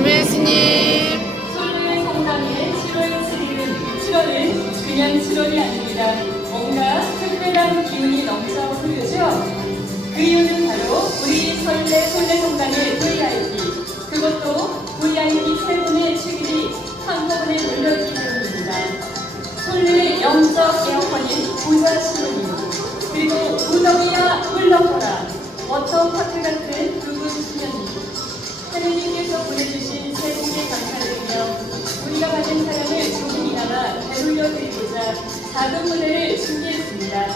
별미 예수님. 솔로의 성당의 7월 7일은 7월은 그냥 7월이 아닙니다. 뭔가 특별한 기운이 넘쳐 흐르죠. 그 이유는 바로 우리 설레 솔레 성당의 VIP 그것도 VIP 세 분의 축일이 한꺼번에 몰려있기 때문입니다. 솔레의 영적 에어컨인 부자 신부님 그리고 무덤이야 물러거라 워터파크 같은 두분 수녀님 하느님께서 보내주신 새 복에 감사드리며 우리가 받은 사랑을 조금이나마 되돌려 드리고자 작은 무대를 준비했습니다.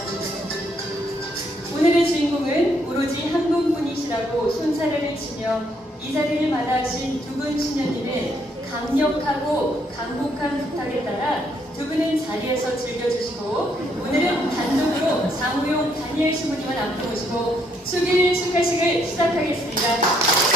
오늘의 주인공은 오로지 한 분뿐이시라고 손사래를 치며 이 자리를 마다하신 두분 수녀님의 강력하고 강복한 부탁에 따라 두 분은 자리에서 즐겨주시고 오늘은 단독으로 장우용 다니엘 신부님을 앞에 모시고 축일 축하식을 시작하겠습니다.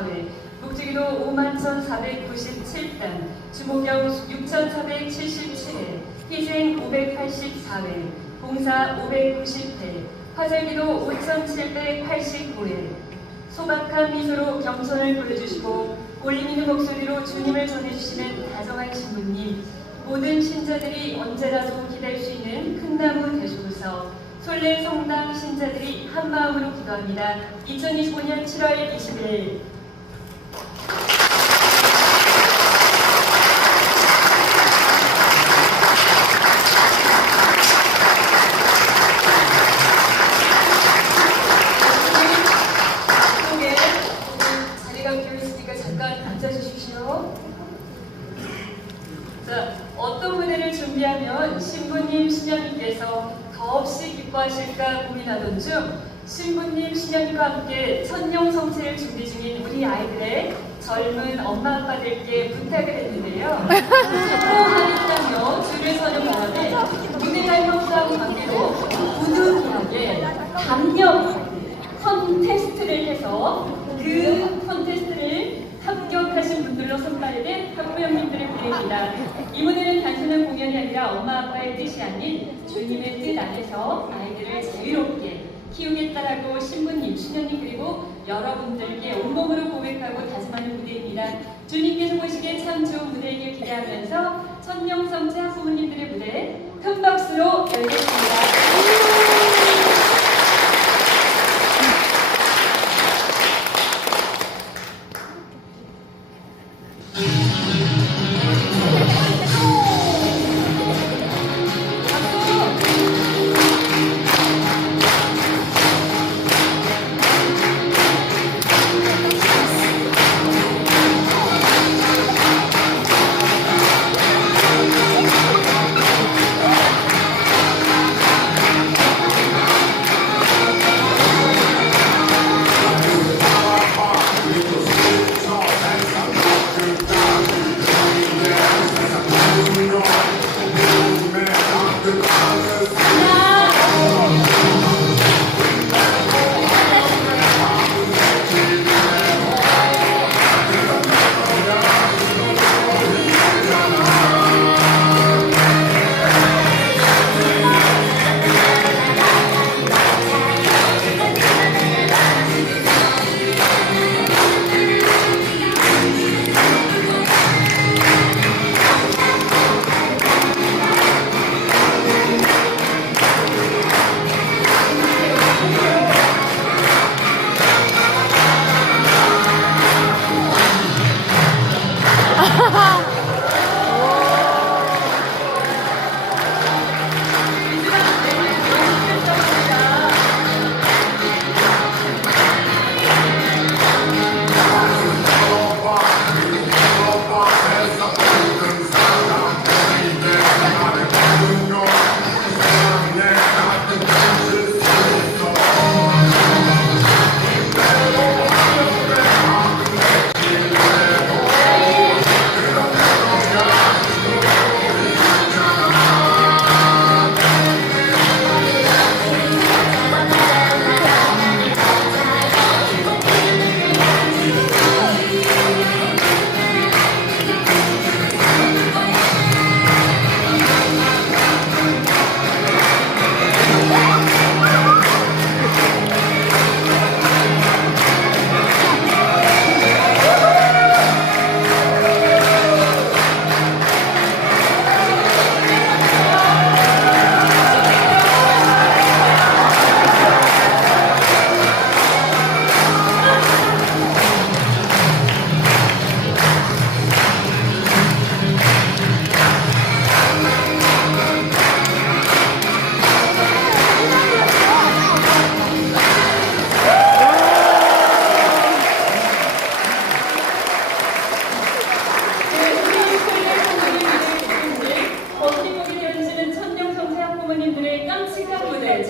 7374회 목주기도 51,497단 주목경 6,477회 희생 584회 봉사 590회 화절기도 5,789회 소박한 미소로 경선을 보내주시고 올림 있는 목소리로 주님을 전해주시는 다정한 신부님 모든 신자들이 언제라도 기댈 수 있는 큰 나무 되시고서. 솔레 성당 신자들이 한 마음으로 기도합니다. 2025년 7월 20일 앞쪽에 자리가 비어있으니까 잠깐 앉아주십시오. 자, 어떤 무대를 준비하면 신부님, 신녀님께서 더없이 기뻐하실까 고민하던 중 신부님, 신녀님과 함께 천룡성체를 준비 중인 우리 아이들의 젊은 엄마 아빠들께 부탁을 했는데요. 자포하겠다며 줄을 서는 바람에 무대가 협사하고 관계로 부득이하게 강력 컨테스트를 해서 그 컨테스트를 합격하신 분들로 선발된 학부형님들을 부릅니다. 이 무대는 단순한 공연이 아니라 엄마 아빠의 뜻이 아닌 주님의 뜻 안에서 아이들을 자유롭게 키우겠다라고 신부님, 수녀님 그리고 여러분들께 온몸으로 고백하고 다짐하는 무대입니다. 주님께서 보시기에 참 좋은 무대이길 기대하면서 천명성체 학부모님들의 무대 큰 박수로 열겠습니다.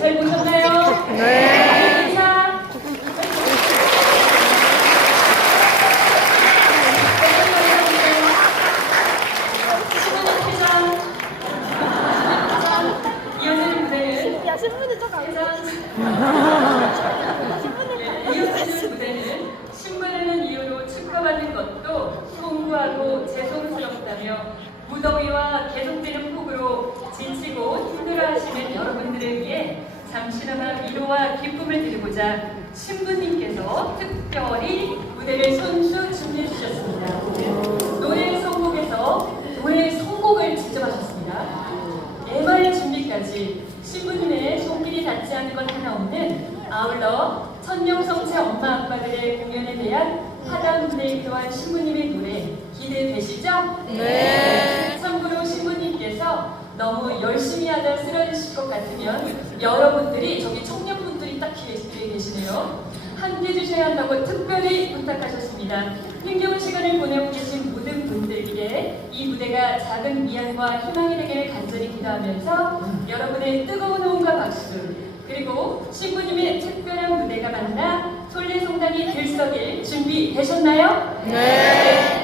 大家好，欢迎收看《中国诗词大会》。 위해 잠시나마 위로와 기쁨을 드리고자 신부님께서 특별히 무대를 손수 준비해 주셨습니다. 노래 선곡에서 노래 선곡을 직접 하셨습니다. MR 준비까지 신부님의 손길이 닿지 않는 것 하나 없는 아울러 천명성체 엄마 아빠들의 공연에 대한 하단 무대에 교한 신부님의 노래 기대되시죠? 네. 참고로 신부님께서 너무 열심히 하다 쓰러지실 것 같으면 여러분들이 저기 청년분들이 딱 뒤에 계시네요. 함께 해주셔야 한다고 특별히 부탁하셨습니다. 힘겨운 시간을 보내고 계신 모든 분들께 이 무대가 작은 미안과 희망이 되기를 간절히 기도하면서 여러분의 뜨거운 호응과 박수 그리고 신부님의 특별한 무대가 만나 솔레송단이 들썩일 준비되셨나요? 네.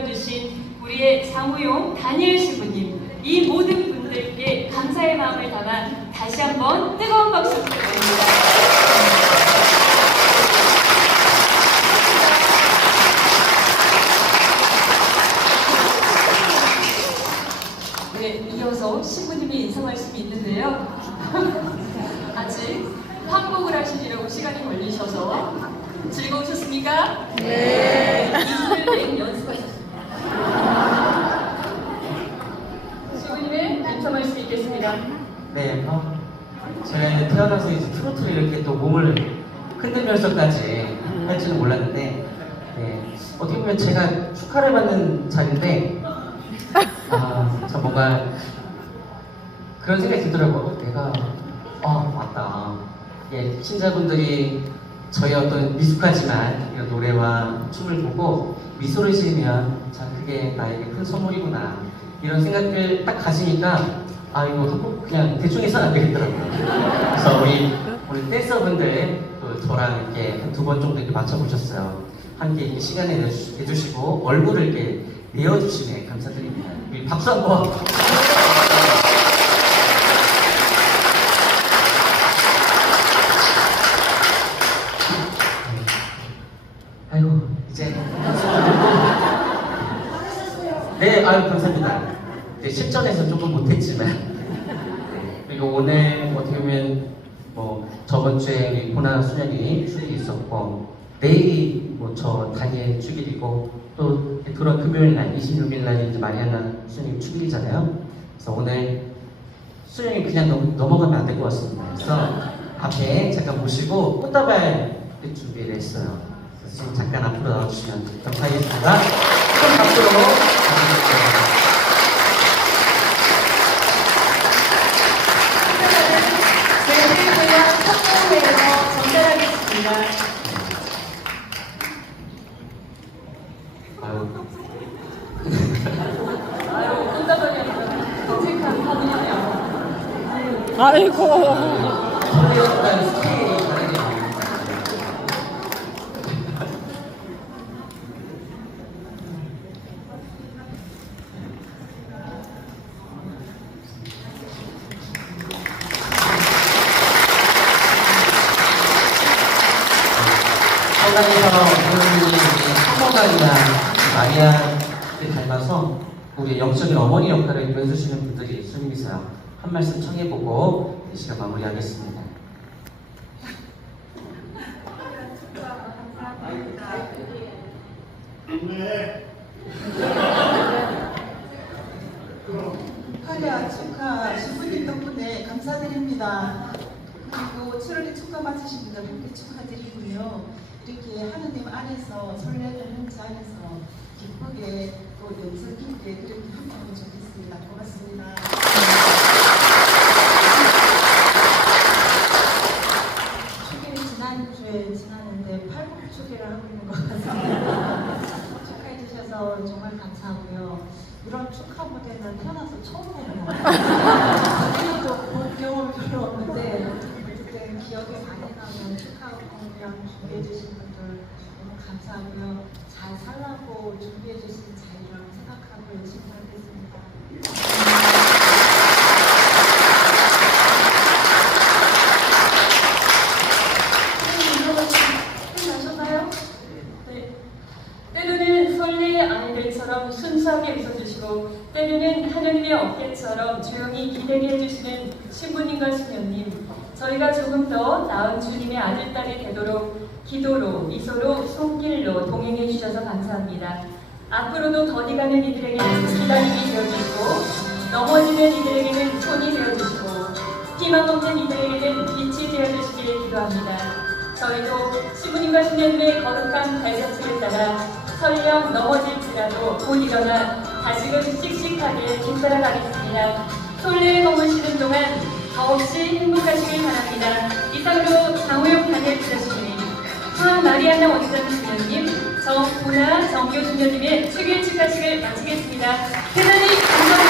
만들어주신 우리의 장우용 다니엘 시부님 이 모든 분들께 감사의 마음을 담아 다시 한번 뜨거운 박수 부탁드립니다. 네, 이어서 신부님이 인사 말씀이 있는데요. 아직 환복을 하시려고 시간이 걸리셔서 즐거우셨습니까? 네. 이틀 낸 연습하셨습니다. 신부님의 인사 말씀 있겠습니다. 네, 어, 제가 이제 태어나서 이제 트로트를 이렇게 또 몸을 흔들면서까지 할 줄은 몰랐는데, 네, 어떻게 보면 제가 축하를 받는 자리인데, 아, 참 뭔가 그런 생각이 들더라고요. 내가, 아, 맞다. 예, 신자분들이 저희 어떤 미숙하지만 이런 노래와 춤을 보고 미소를 지으면 참 그게 나에게 큰 선물이구나. 이런 생각을 딱 가지니까 아 이거 그냥 대충 해서는 안 되겠더라고요. 그래서 우리 우리 댄서분들 또 저랑 이렇게 한두번 정도 이렇게 맞춰보셨어요. 함께 이렇게 시간을 내주- 내주시고 얼굴을 이렇게 내어주시네 감사드립니다. 우리 박수 한번. 아이고 이제 네, 아유 감사합니다. 네, 실전에서 조금 못했지만 네, 그리고 오늘 어떻게 보면 뭐 저번 주에 우리 보나 수련이 축일이 있었고 내일이 뭐 저 다니엘 축일이고 또 돌아온 금요일 날 26일 날이 이제 마리아나 수련님 축일이잖아요. 그래서 오늘 수련이 그냥 넘, 넘어가면 안 될 것 같습니다. 그래서 앞에 잠깐 모시고 꽃다발 준비를 했어요. 그래서 지금 잠깐 앞으로 나와주시면 감사하겠습니다. 큰 박수로 부탁드립니다. 제주도와 성공회에서 전달하겠습니다. 아유, 아유, 꽃다발이 아니라 깜찍한 사진이네요. 아이고. 성당에서 부모님이 성모강이나 마리아를 닮아서 우리 영적인 어머니 역할을 또 해주시는 분들이 예수님이세요. 한 말씀 청해보고 이 시간 마무리하겠습니다. 하야 축하 신부님 덕분에 감사드립니다. 그리고 7월에 축하 받으신 분들 함께 축하드리고요. 이렇게 하느님 안에서 설레는 행사 안에서 기쁘게 또 연설 깊게 그렇게 함께하면 좋겠습니다. 고맙습니다. 축일이 지난주에 지났는데 팔굽 축일을 하고 있는 것 같습니다. 축하해 주셔서 정말 감사하고요. 무대는 태어나서 처음 같아요. 본 경험이 별로 없는데 어쨌든 기억에 많이 나면 축하 공연 준비해 주신 분들 너무 감사하고요. 잘 살라고 준비해 주신 자리라고 생각하고 열심히 하겠습니다. 끝나셨나요? 네. 때로는 설레의 아이들처럼 순수하게 웃어주시고 때로는 하느님의 어깨처럼 조용히 기대게 해주시는 신부님과 수녀님 저희가 조금 더 나은 주님의 아들, 딸이 되도록 기도로, 미소로, 손길로 동행해 주셔서 감사합니다. 앞으로도 더디 가는 이들에게 기다림이 되어주시고 넘어지는 이들에게는 손이 되어주시고 희망 없는 이들에게는 빛이 되어주시길 기도합니다. 저희도 시부님과 수녀님의 거룩한 발자취를 따라 설령 넘어질지라도 곧 일어나 다시금 씩씩하게 뒤따라가겠습니다. 솔레에 머무시는 동안 더없이 행복하시길 바랍니다. 이상으로 장호영 단일 기자님이 화 마리아나 원장 주연님, 정보나 정교 주연님의 축일 축하식을 마치겠습니다. 대단히